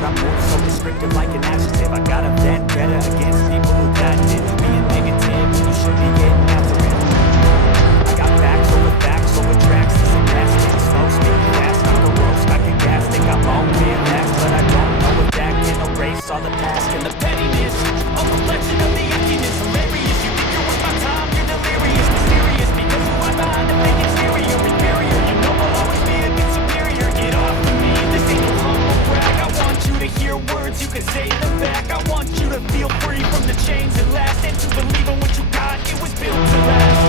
word, I move so descriptive like an adjective. I got a vendetta against people who patented being negative when you should be getting after it. I got facts over tracks, this and that, stick slow, speak fast, knock the world, smack the gas, think I'm on being last, but I don't know if that can erase all the past and the pettiness, a reflection of the emptiness, hilarious, you think you're worth my time, you're delirious, mysterious, because you are behind the fake exterior, inferior, you know I'll always be a bit superior, get off of me, this ain't no humble brag, I want you to hear words, you can say them back, I want you to feel free from the chains that last, and to believe in what you got, it was built to last.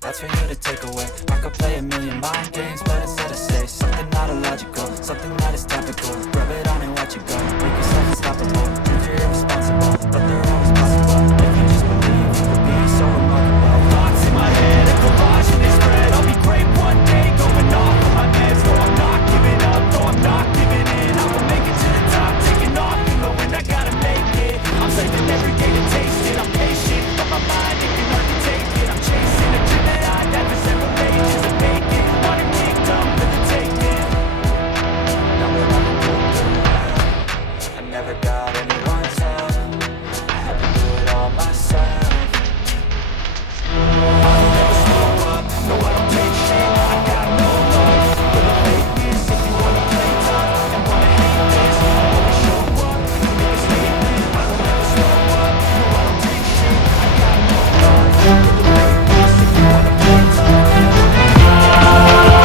That's for you to take away. I could play a million mind games, but instead I say something not illogical, something that is topical. Rub it on and watch it go. Make yourself unstoppable. Think you're irresponsible, but they're always possible. If you just believe, you could be so remarkable. Thoughts in my head, a collage and they spread. I'll be great one day, going off of my meds. No, I'm not giving up, no, I'm not giving in. I will make it to the top, taking off in the wind. I gotta make it. I'm saving every day to taste it. I'm patient, but my mind it can hard to take it. I'm chasing a dream that I that for several ages of vacant. Want a kingdom for the taking. Now we're on the road. I never got anyone's help. I had to do it all myself. I don't ever slow up. No, I don't take shit. I got no love for the fakeness. If you wanna play tough and wanna hate this, I'll always show up and make a statement. I don't ever slow up. No, I don't take shit. I got no love for the fakeness. If you wanna play tough and wanna hate